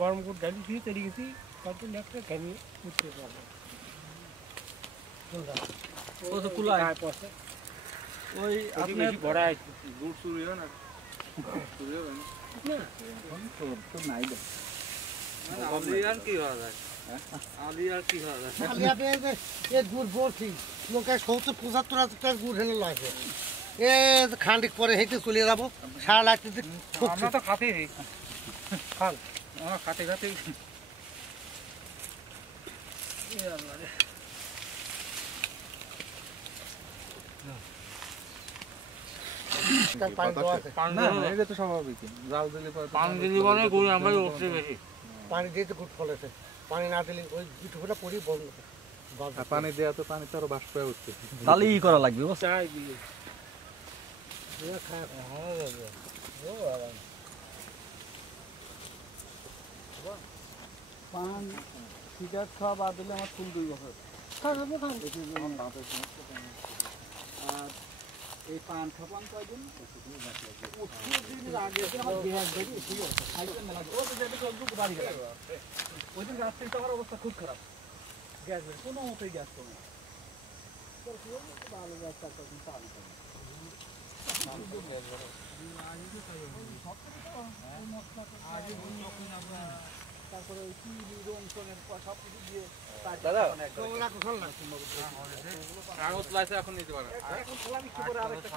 গরম করে ডালি দিয়ে চলে গেছি, তারপর একটা ঘেমে উঠতে পারবো। ওই আপনার বড় গুড় চুরি হয় না, চুরি হবে না তো নাই দেখ আলি আর কি হওয়া যায়, আলি আর কি হওয়া যায়, আলি আপনি এ গুড় ভর্তি লোকে ৭০-৭৫,০০০ গুড় হেলে লাগে। এ খান্ডিক পরে হেঁটে চলে যাবো, সারা লাগতে আমরা তো খাতেই খাল, আমরা খাতে খাতেই পানি দিয়ে তো গুড় ফলেছে, পানি না দিলে ওই পিঠুটা পরি বন্ধ। পানি দেওয়া তো পানি তো আরো বাষ্প হয়ে উঠছে, তাহলে ই করা লাগবে চাই দিয়ে পান সিগারেট খাওয়া বাদ দিলে আমার ফুল 2 বছর। আর এই পান খাপান কয়দিন ওই দিন রাত্রে আমার অবস্থা খুব খারাপ, গ্যাস কোনো মতেই গ্যাস কমে তারপরে ওই কি রং সনের সব কিছু দিয়ে কাগজ লাইছে এখন নিতে পারে। এখন খোলা বিক্রি করে আরেকটা